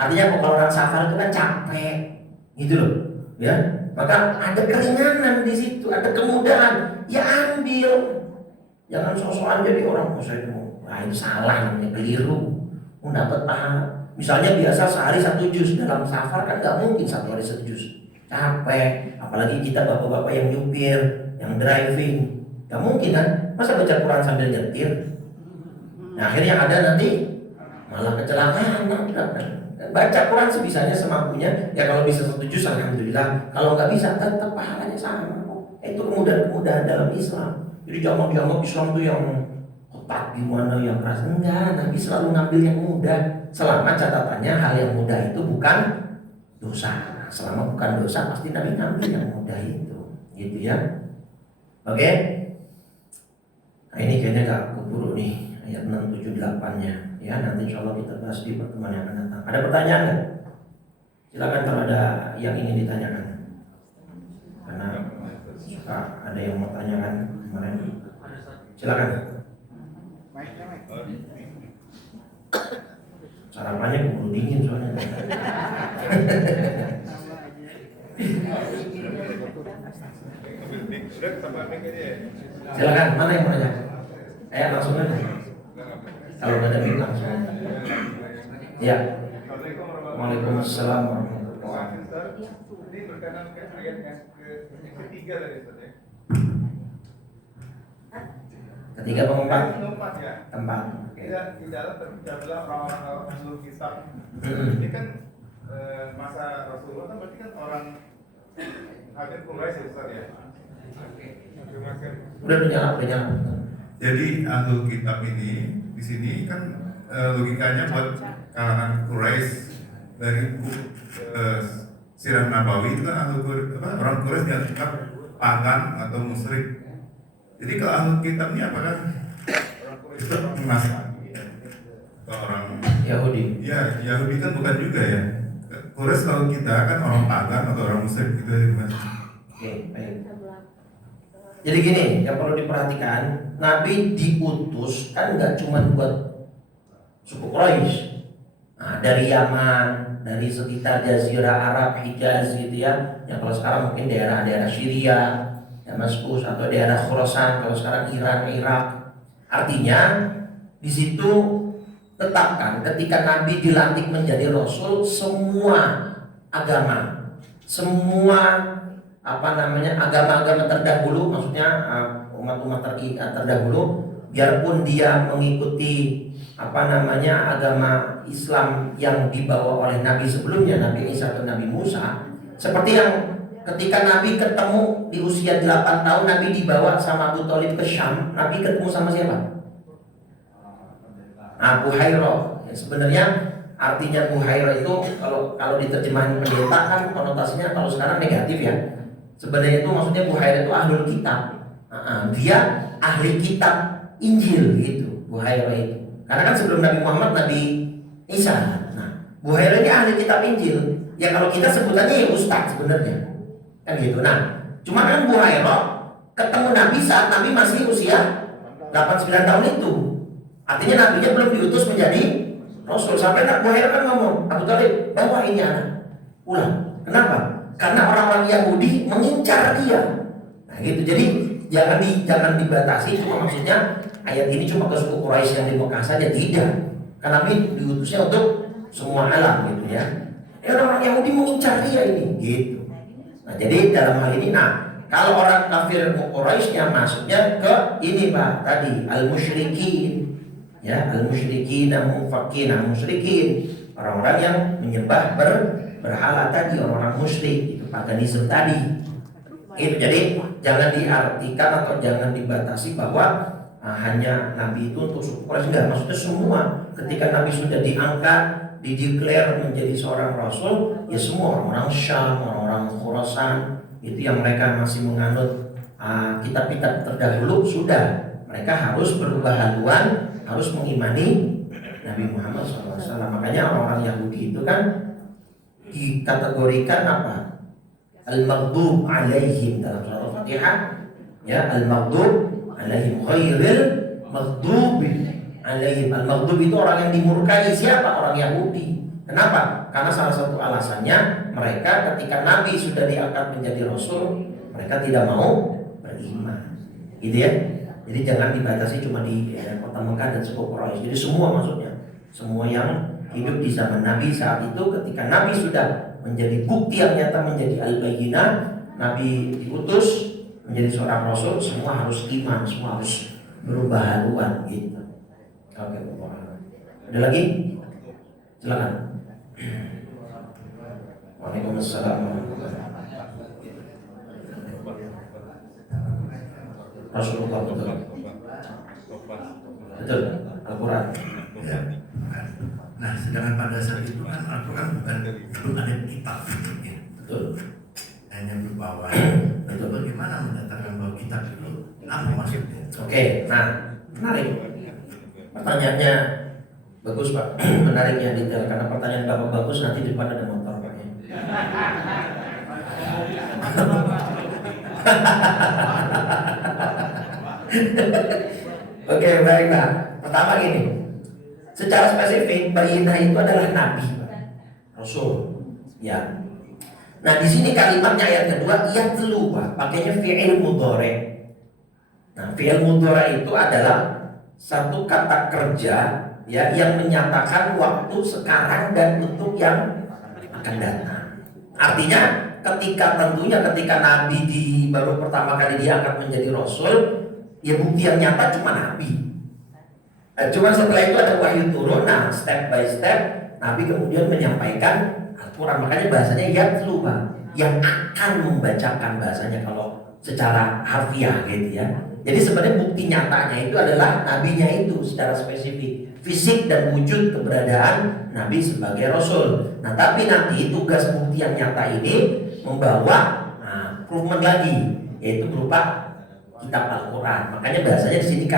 Artinya kalau orang safar itu kan capek, gitu loh, ya. Maka ada keringanan di situ, ada kemudahan. Ya ambil, jangan sok-sokan jadi orang saya itu salah, namanya keliru. Mau dapat pahala. Misalnya biasa sehari 1 juz, dalam safar kan nggak mungkin 1 hari 1 juz. Capek, apalagi kita bapak-bapak yang nyupir, yang driving, nggak mungkin kan? Masa baca Quran sambil nyetir? Nah, akhirnya ada nanti malah kecelakaan. Baca Quran sebisanya semampunya. Ya kalau bisa 1 juz alhamdulillah. Kalau nggak bisa tetap pahalanya sama. Itu kemudahan-kemudahan dalam Islam. Jadi jangan Islam itu yang ketat gimana, yang keras. Enggak, Nabi selalu ngambil yang mudah. Selama catatannya hal yang mudah itu bukan dosa. Selama bukan dosa pasti Nabi ngambil yang mudah itu. Gitu ya. Oke. Nah ini kayaknya gak keburu nih ayat 6, 7, 8-nya. Ya, nanti insya Allah kita bahas di pertemuan yang akan datang. Ada pertanyaan nggak? Silakan kalau ada yang ingin ditanyakan. Karena suka ada yang mau tanyakan kemarin. Silakan. Sarapannya keburu dingin soalnya. Silakan, mana yang mau nanya? Ayo langsung aja. Kalau nggak ada mic langsung. Ya. Waalaikumsalam warahmatullahi wabarakatuh. Ini berkenaan dengan ayat yang ketiga dari tadi. Ketiga pengumpat. Tempat ya. Tempat. Di dalam terbicara orang-orang ahli kitab. Ini kan masa Rasulullah kan berarti kan orang hadir Quraisy ya Ustaz ya. Udah nyala. Jadi ahlul kitab ini di sini kan logikanya buat kalangan Quraisy dari Sirah Nabawi itu kan orang Quraisy dianggap pagan atau musyrik. Jadi kalau ahlul kitab ini apakah orang Quraisy itu Nasrani atau orang Yahudi? Ya Yahudi kan bukan juga ya. Quraisy kalau kita kan orang pagan atau orang musyrik gitu ya Mas. Oke, baik. Jadi gini, yang perlu diperhatikan, Nabi diutus kan nggak cuma buat suku Quraisy. Nah, dari Yaman, dari sekitar Jazirah Arab, Hijaz gitu ya. Yang kalau sekarang mungkin daerah-daerah Syria, Damaskus atau daerah Khurasan, kalau sekarang Iran, Irak. Artinya di situ tetapkan ketika Nabi dilantik menjadi Rasul, semua agama, semua agama-agama terdahulu, maksudnya umat-umat terdahulu, biarpun dia mengikuti agama Islam yang dibawa oleh Nabi sebelumnya, Nabi Isa atau Nabi Musa, seperti yang ketika Nabi ketemu di usia 8 tahun, Nabi dibawa sama Abu Thalib ke Syam. Nabi ketemu sama siapa? Abu Hurairah. Ya, sebenarnya artinya Buhairah itu kalau diterjemahin pendeta kan konotasinya kalau sekarang negatif ya. Sebenarnya itu maksudnya Buhairah itu ahlul kitab. Dia ahli kitab Injil gitu, Buhairah itu. Karena kan sebelum Nabi Muhammad Nabi Isa. Nah, Buhairah ini ahli kitab Injil. Ya kalau kita sebutannya ya ustaz sebenarnya. Kan gitu. Nah, cuma kan Buhairah ketemu Nabi saat Nabi masih usia 8-9 tahun itu. Artinya nabinya belum diutus menjadi Rasul. Sampai Buhairah kan ngomong, Abu Thalib, bawa ini anak pulang. Kenapa? Karena orang-orang Yahudi mengincar dia. Nah gitu. Jadi jangan dibatasi. Cuma maksudnya ayat ini cuma ke suku Quraisy yang di Mekah saja, tidak. Karena Nabi diutusnya untuk semua alam gitu ya. Orang Yahudi mengincar dia ini, gitu. Nah, jadi dalam hal ini, kalau orang kafir Quraisy-nya masuknya ke ini Pak tadi al-musyrikin, ya al-musyrikin dan mufakin, musyrikin orang-orang yang menyembah berhala tadi, orang-orang musyrik, itu paganisme tadi. Itu jadi jangan diartikan atau jangan dibatasi bahwa hanya Nabi itu untuk suku Quraisy, enggak, maksudnya semua. Ketika Nabi sudah diangkat, dideklar menjadi seorang rasul, ya semua orang-orang Syam, orang-orang Khurasan, itu yang mereka masih menganut kitab-kitab terdahulu, sudah mereka harus berubah haluan, harus mengimani Nabi Muhammad SAW. Makanya orang-orang Yahudi itu kan dikategorikan apa? Al-maghdub alaihim dalam surah Al-Fatihah, ya al-maghdub alaihim ghairil maghdubi alaihim. Al-maghdub itu orang yang dimurkai. Siapa? Orang Yahudi. Kenapa? Karena salah satu alasannya mereka ketika Nabi sudah diangkat menjadi rasul, mereka tidak mau beriman. Gitu ya. Jadi jangan dibatasi cuma di kota Mekah dan suku Quraisy. Jadi semua maksudnya. Semua yang hidup di zaman Nabi saat itu, ketika Nabi sudah menjadi bukti yang nyata, menjadi al-bayyinah, Nabi diutus menjadi seorang rasul, semua harus iman, semua harus berubah haluan gitu. Oke, ada lagi? Silakan. Waalaikumsalam. Rasulullah betul. Betul, Al-Quran. Ya. Nah, sedangkan pada saat itu kan Al-Quran belum ada kitab, ya. Betul. Hanya berupa wahyu. Itu bagaimana mendatangkan bahwa kitab itu apa maksudnya? Oke, nah menarik. Pertanyaannya bagus Pak, menariknya detail. Karena pertanyaan Bapak bagus, nanti di depan ada motor Pak. Oke, baik Pak. Pertama gini, secara spesifik bayyinah itu adalah nabi, rasul. Ya. Nah di sini kalimatnya ayat kedua yatlu Pak, pakainya fi'il mudhari. Nah fi'il mudhari itu adalah satu kata kerja ya yang menyatakan waktu sekarang dan untuk yang akan datang. Artinya tentunya ketika Nabi baru pertama kali diangkat menjadi rasul, ya bukti yang nyata cuma Nabi. Cuma setelah itu ada wahyu turun, nah step by step Nabi kemudian menyampaikan Al-Quran. Makanya bahasanya yatlu Pak, yang akan membacakan, bahasanya kalau secara harfiah gitu ya. Jadi sebenarnya bukti nyatanya itu adalah nabinya itu secara spesifik, fisik dan wujud keberadaan Nabi sebagai rasul. Nah tapi nanti tugas bukti yang nyata ini membawa improvement lagi, yaitu berupa kitab Al-Quran. Makanya bahasanya di sini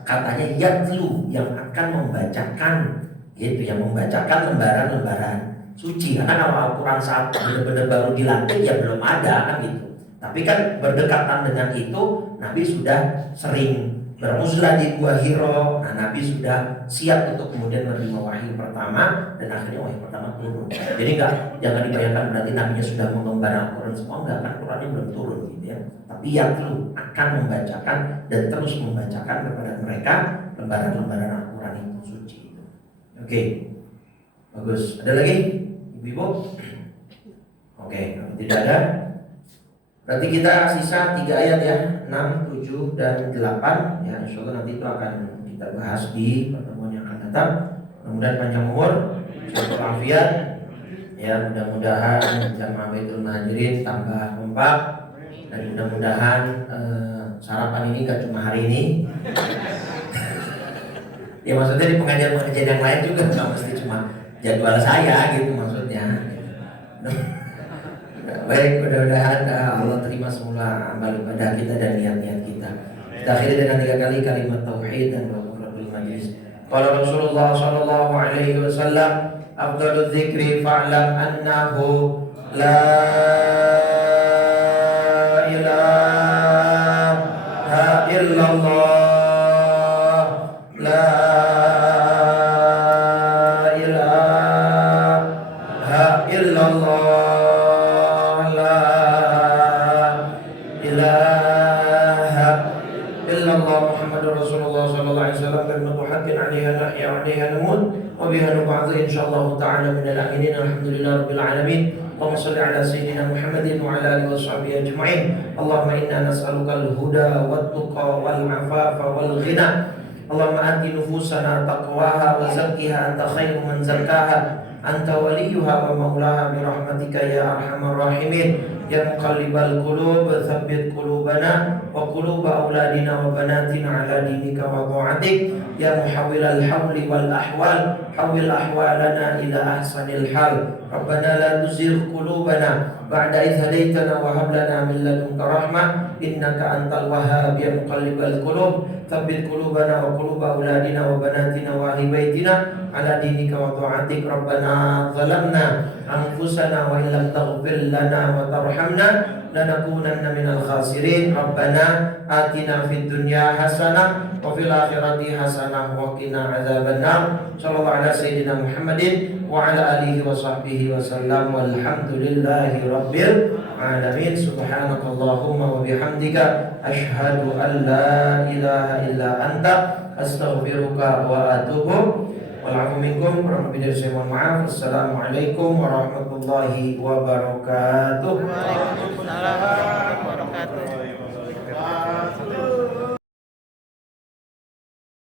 katanya yatlu, yang akan membacakan, gitu, yang membacakan lembaran-lembaran suci. Karena kalau Al-Quran saat benar-benar baru dilantik ya belum ada kan gitu. Tapi kan berdekatan dengan itu Nabi sudah sering bermuslah di Gua Hiro. Nah Nabi sudah siap untuk kemudian menerima wahyu pertama, dan akhirnya wahyu pertama turun. Jadi jangan dibayangkan berarti Nabinya sudah mengembar Al-Quran semua, enggak, kan Qurannya belum turun gitu ya. Tapi yatlu, akan membacakan dan terus membacakan kepada mereka lembaran-lembaran Al-Quran itu suci. Oke, bagus. Ada lagi? Ibu? Oke, kalau tidak ada, berarti kita sisa 3 ayat ya, 6, 7, dan 8 ya. Insya Allah nanti itu akan kita bahas di pertemuan yang akan datang. Mudah-mudahan panjang umur, sehat walafiat ya. Mudah-mudahan jamaah Baitul Muhajirin tambah kompak, dan mudah-mudahan sarapan ini gak cuma hari ini. Ya maksudnya di pengajian-pengajian yang lain juga nggak mesti cuma jadwal saya gitu maksudnya. Baik, mudah-mudahan Allah terima semua amal ibadah kita dan niat-niat kita. Kita akhiri dengan 3 kali kalimat tauhid dan waqaful majlis. Qala Rasulullah sallallahu alaihi wasallam, afdhalul dzikri fa'lam annahu la ilaha illallah. Allah Muhammadar Rasulullah sallallahu alaihi wasallam kalimatu haqqin 'alaiha nahya wa 'alaiha namut wa biha nub'atsu insyaallah ta'ala minal aminin. Alhamdulillahirabbil alamin. Allahumma shalli ala sayyidina Muhammadin wa ala alihi washabbihi ajma'in. Allahumma inna nas'aluka al-huda wat-tuqa wal-'afafa wal-ghina. Allahumma ati nufusana taqwaha wa zakkiha anta khairu man zakkaha anta waliyuha wa maulaha bi rahmatika ya arhamar rahimin. Ya muqallibal qulub tsabbit qulubana wa quluba auladina wa banatina ala dinika wa ta'atik. Ya muhawwilal hawli wal ahwal hawwil ahwalana ila ahsanil hal. Rabbana la tuzigh qulubana ba'da idh hadaitana wa hab lana min ladunka rahmah innaka antal wahhab. Ya muqallibal qulub tsabbit qulubana wa quluba auladina wa banatina wa ahli baitina ala dinika wa ta'atik. Rabbana zalamna anfusana wa illam taghfir lana wa tarhamna lanakunanna minal khasirin. Rabbana atina fid dunya hasanah wa fil akhirati hasanah wa qina adzabannar. Sallallahu ala sayyidina Muhammadin wa ala alihi wa sahbihi wa sallam. Walhamdulillahi rabbil alamin. Subhanakallahumma wa bihamdika asyhadu an la ilaha illa anta astaghfiruka wa atubu. Walafu minkum, kurang lebih dari saya mohon maaf. Assalamualaikum warahmatullahi wabarakatuh. Waalaikumsalam warahmatullahi wabarakatuh.